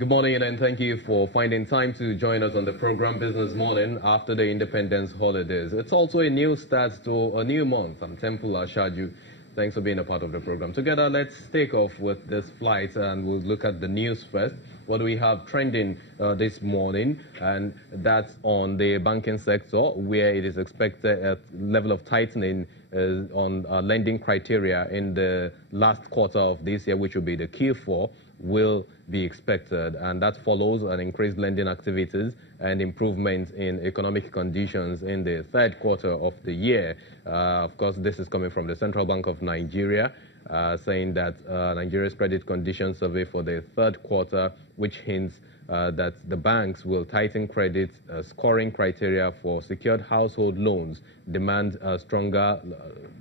Good morning, and thank you for finding time to join us on the program Business Morning after the Independence holidays. It's also a new start to a new month. I'm Temple Ashaju. Thanks for being a part of the program. Together, let's take off with this flight and we'll look at the news first. What do we have trending this morning? And that's on the banking sector, where it is expected a level of tightening on lending criteria in the last quarter of this year, which will be the Q4, will be expected, and that follows an increased lending activities and improvement in economic conditions in the third quarter of the year. Of course, this is coming from the Central Bank of Nigeria, saying that Nigeria's credit condition survey for the third quarter, which hints that the banks will tighten credit scoring criteria for secured household loans, demand stronger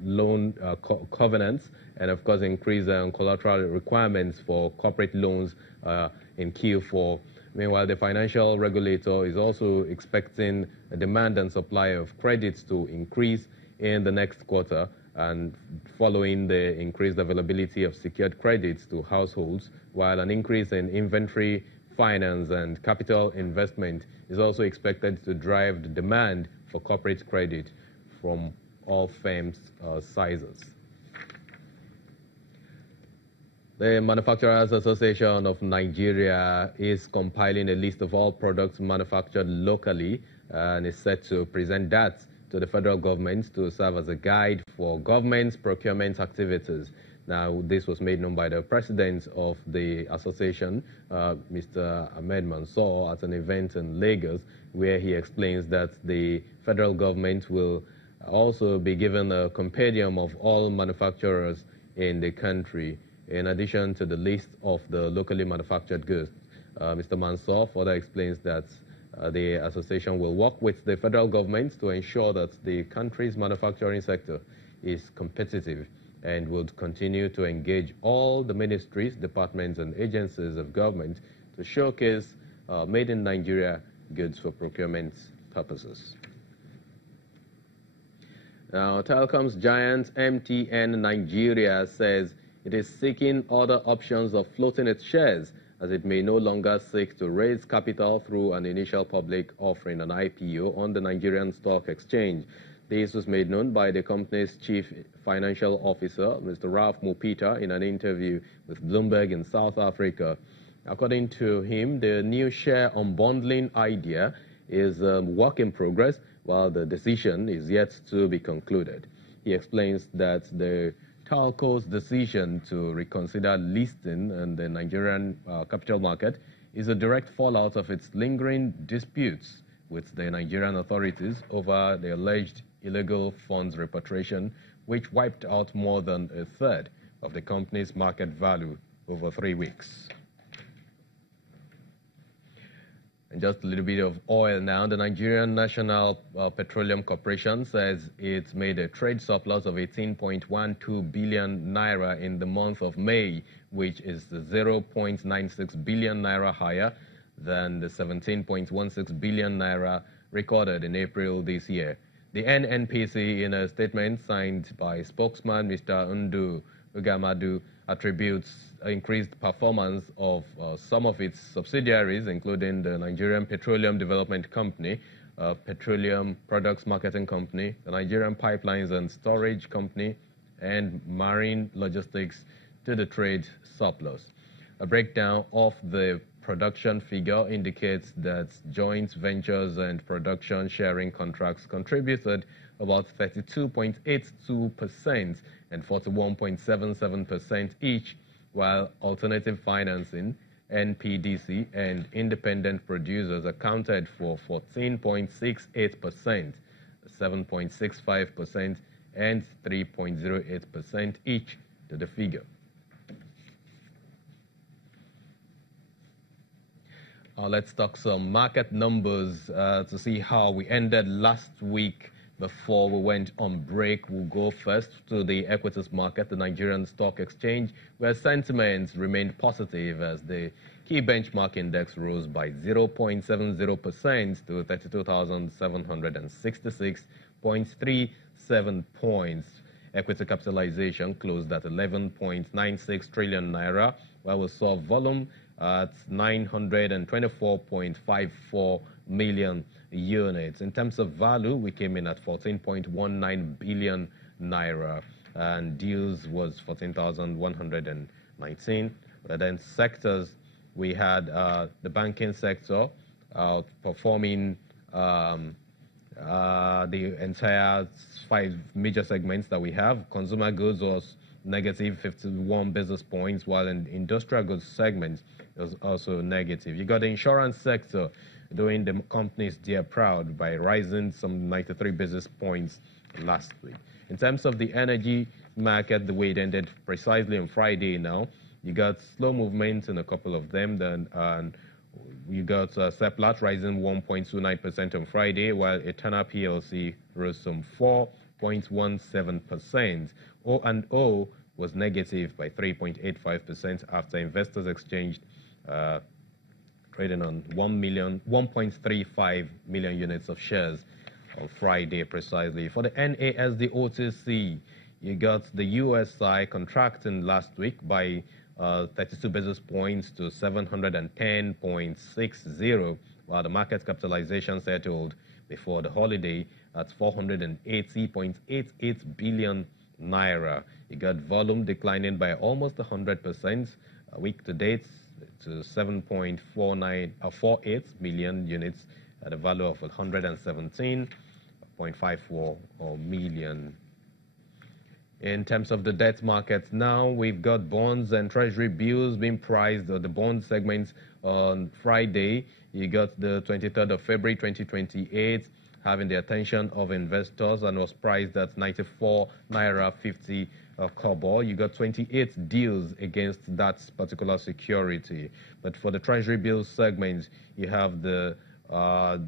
loan covenants, and of course increase collateral requirements for corporate loans in Q4. Meanwhile, the financial regulator is also expecting a demand and supply of credits to increase in the next quarter, and following the increased availability of secured credits to households, while an increase in inventory finance and capital investment is also expected to drive the demand for corporate credit from all firms' sizes. The Manufacturers Association of Nigeria is compiling a list of all products manufactured locally and is set to present that to the federal government to serve as a guide for government's procurement activities. Now, this was made known by the president of the association, Mr. Ahmed Mansour, at an event in Lagos, where he explains that the federal government will also be given a compendium of all manufacturers in the country, in addition to the list of the locally manufactured goods. Mr. Mansour further explains that the association will work with the federal government to ensure that the country's manufacturing sector is competitive, and would continue to engage all the ministries, departments, and agencies of government to showcase made in Nigeria goods for procurement purposes. Now, telecoms giant MTN Nigeria says it is seeking other options of floating its shares, as it may no longer seek to raise capital through an initial public offering, an IPO, on the Nigerian Stock Exchange. This was made known by the company's chief financial officer, Mr. Ralph Mupita, in an interview with Bloomberg in South Africa. According to him, the new share unbundling idea is a work in progress, while the decision is yet to be concluded. He explains that the telco's decision to reconsider listing in the Nigerian capital market is a direct fallout of its lingering disputes with the Nigerian authorities over the alleged illegal funds repatriation, which wiped out more than a third of the company's market value over 3 weeks. And just a little bit of oil now. The Nigerian National Petroleum Corporation says it's made a trade surplus of 18.12 billion naira in the month of May, which is 0.96 billion naira higher than the 17.16 billion naira recorded in April this year. The NNPC, in a statement signed by spokesman Mr. Ndu Ugamadu, attributes increased performance of some of its subsidiaries, including the Nigerian Petroleum Development Company, Petroleum Products Marketing Company, the Nigerian Pipelines and Storage Company, and Marine Logistics, to the trade surplus. A breakdown of the production figure indicates that joint ventures and production sharing contracts contributed about 32.82% and 41.77% each, while alternative financing, NPDC, and independent producers accounted for 14.68%, 7.65%, and 3.08% each to the figure. Let's talk some market numbers to see how we ended last week before we went on break. We'll go first to the equities market, the Nigerian Stock Exchange, where sentiments remained positive as the key benchmark index rose by 0.70% to 32,766.37 points. Equity capitalization closed at 11.96 trillion naira, while we saw volume at 924.54 million units. In terms of value, we came in at 14.19 billion naira, and deals was 14,119. But then sectors, we had the banking sector performing the entire 5 major segments that we have. Consumer goods was negative 51 basis points, while in the industrial goods segment was also negative. You got the insurance sector doing the companies dear proud by rising some 93 basis points last week. In terms of the energy market, the way it ended precisely on Friday now, you got slow movement in a couple of them. Then you got Seplat rising 1.29% on Friday, while Eternal PLC rose some 4.17%. O&O was negative by 3.85% after investors exchanged trading on 1.35 million units of shares on Friday precisely. For the NASD OTC, you got the USI contracting last week by 32 basis points to 710.60, while the market capitalization settled before the holiday at 480.88 billion naira. You got volume declining by almost 100% week to date to 7.48 million units at a value of 117.54 million. In terms of the debt markets now, we've got bonds and treasury bills being priced at the bond segments on Friday. You got the 23rd of February 2028 having the attention of investors and was priced at 94 naira 50 kobo. You got 28 deals against that particular security. But for the treasury bills segment, you have the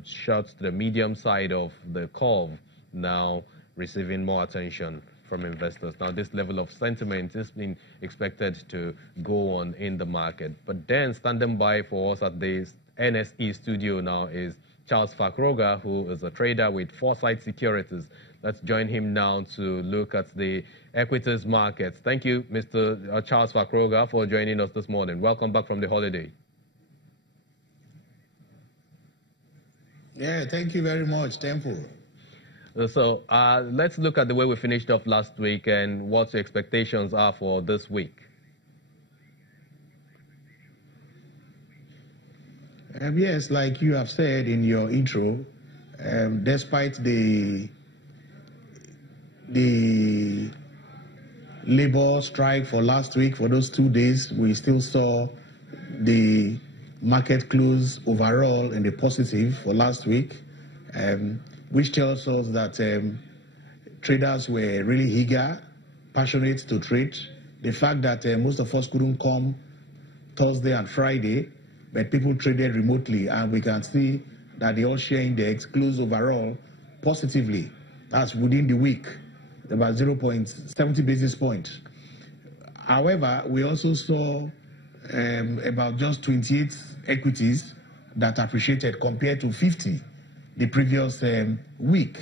short to the medium side of the curve now receiving more attention from investors. Now, this level of sentiment is being expected to go on in the market. But then standing by for us at the NSE studio now is Charles Fakroga, who is a trader with Foresight Securities. Let's join him now to look at the equities markets. Thank you, Mr. Charles Fakroga, for joining us this morning. Welcome back from the holiday. Yeah, thank you very much, Temple. So let's look at the way we finished off last week and what your expectations are for this week. Yes, like you have said in your intro, despite the labor strike for last week, for those 2 days, we still saw the market close overall in the positive for last week, which tells us that traders were really eager, passionate to trade. The fact that most of us couldn't come Thursday and Friday, but people traded remotely, and we can see that the all-share index closed overall positively. That's within the week, about 0.70 basis points. However, we also saw about just 28 equities that appreciated compared to 50 the previous week.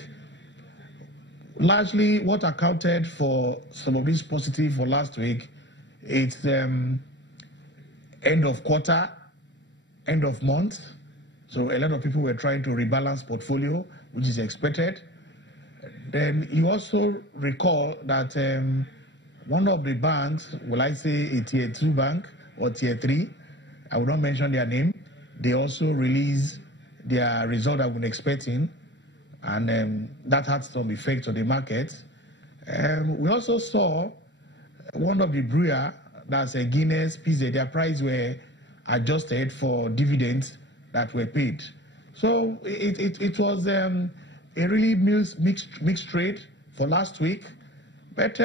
Largely, what accounted for some of this positive for last week, it's end of quarter, end of month. So a lot of people were trying to rebalance portfolio, which is expected. Then you also recall that one of the banks, will I say a tier 2 bank or tier 3, I will not mention their name, they also released their result that we're expecting, and that had some effect on the market. We also saw one of the brewer, that's a Guinness PZ, their price were adjusted for dividends that were paid. So it was a really mixed trade for last week. But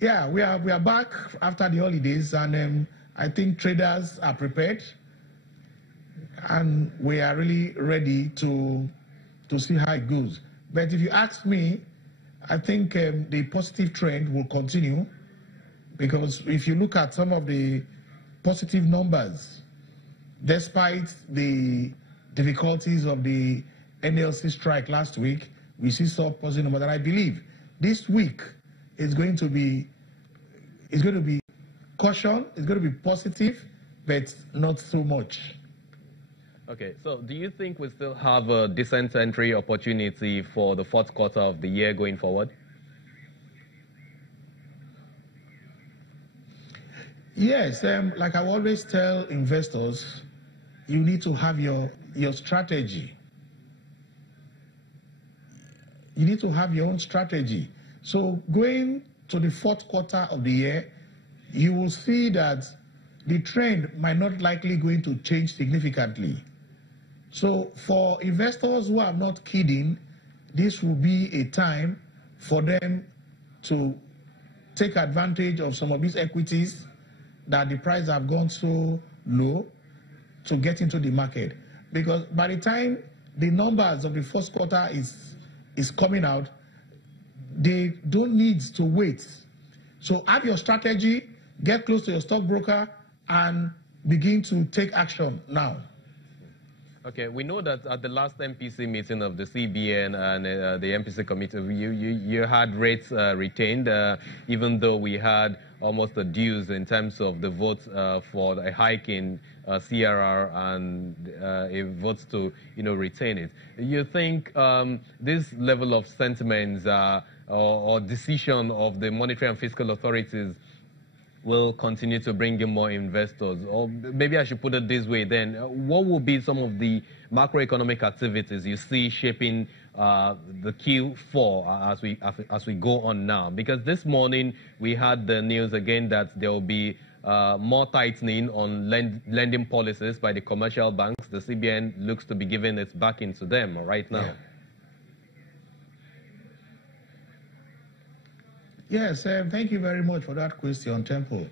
yeah, we are back after the holidays, and I think traders are prepared, and we are really ready to see how it goes. But if you ask me, I think the positive trend will continue, because if you look at some of the positive numbers, despite the difficulties of the NLC strike last week, we see some positive numbers. And I believe this week is going to be caution, it's going to be positive, but not so much. Okay, so do you think we still have a decent entry opportunity for the fourth quarter of the year going forward? Yes, like I always tell investors, you need to have your strategy. You need to have your own strategy. So going to the fourth quarter of the year, you will see that the trend might not likely going to change significantly. So for investors who are not kidding, this will be a time for them to take advantage of some of these equities that the price have gone so low to get into the market. Because by the time the numbers of the first quarter is coming out, they don't need to wait. So have your strategy, get close to your stockbroker, and begin to take action now. Okay, we know that at the last MPC meeting of the CBN and the MPC committee, you had rates retained, even though we had almost a dues in terms of the votes for a hike in CRR and a vote to retain it. You think this level of sentiments or decision of the monetary and fiscal authorities will continue to bring in more investors? Or maybe I should put it this way then, what will be some of the macroeconomic activities you see shaping the Q4 as we go on now? Because this morning we had the news again that there will be more tightening on lending policies by the commercial banks. The CBN looks to be giving its backing to them right now. Yeah. Yes, thank you very much for that question, Temple.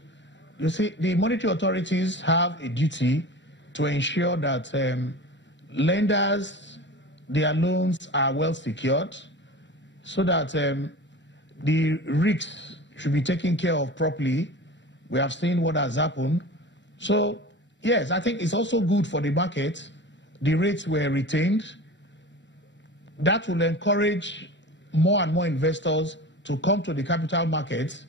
You see, the monetary authorities have a duty to ensure that lenders, their loans are well secured, so that the risks should be taken care of properly. We have seen what has happened. So, yes, I think it's also good for the market. The rates were retained. That will encourage more and more investors to come to the capital markets.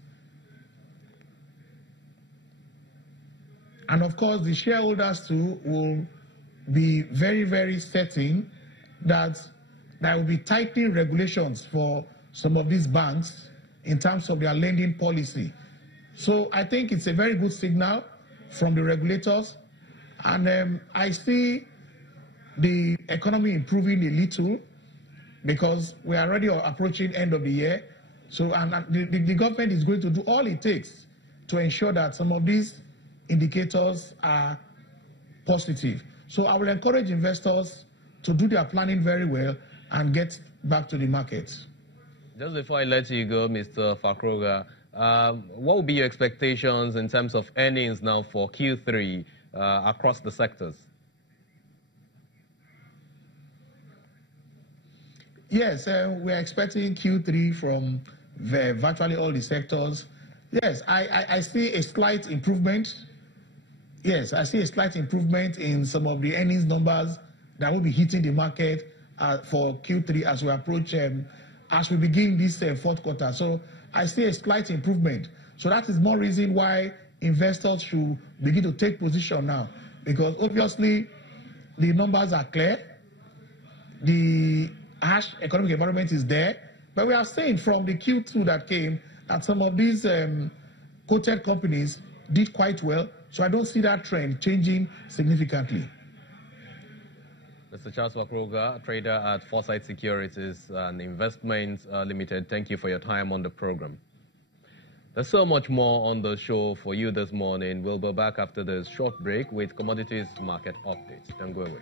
And of course, the shareholders too will be very, very certain that there will be tightening regulations for some of these banks in terms of their lending policy. So I think it's a very good signal from the regulators. And I see the economy improving a little because we are already approaching end of the year. So and the government is going to do all it takes to ensure that some of these indicators are positive. So I will encourage investors to do their planning very well and get back to the markets. Just before I let you go, Mr. Fakroga, what will be your expectations in terms of earnings now for Q3 across the sectors? Yes, we're expecting Q3 from virtually all the sectors. Yes, I see a slight improvement. Yes, I see a slight improvement in some of the earnings numbers that will be hitting the market for Q3 as we approach, as we begin this fourth quarter. So I see a slight improvement. So that is more reason why investors should begin to take position now, because obviously the numbers are clear. The harsh economic environment is there, but we are seeing from the Q2 that came that some of these quoted companies did quite well. So I don't see that trend changing significantly. Mr. Charles Fakroga, trader at Foresight Securities and Investments Limited, thank you for your time on the program. There's so much more on the show for you this morning. We'll be back after this short break with commodities market updates. Don't go away.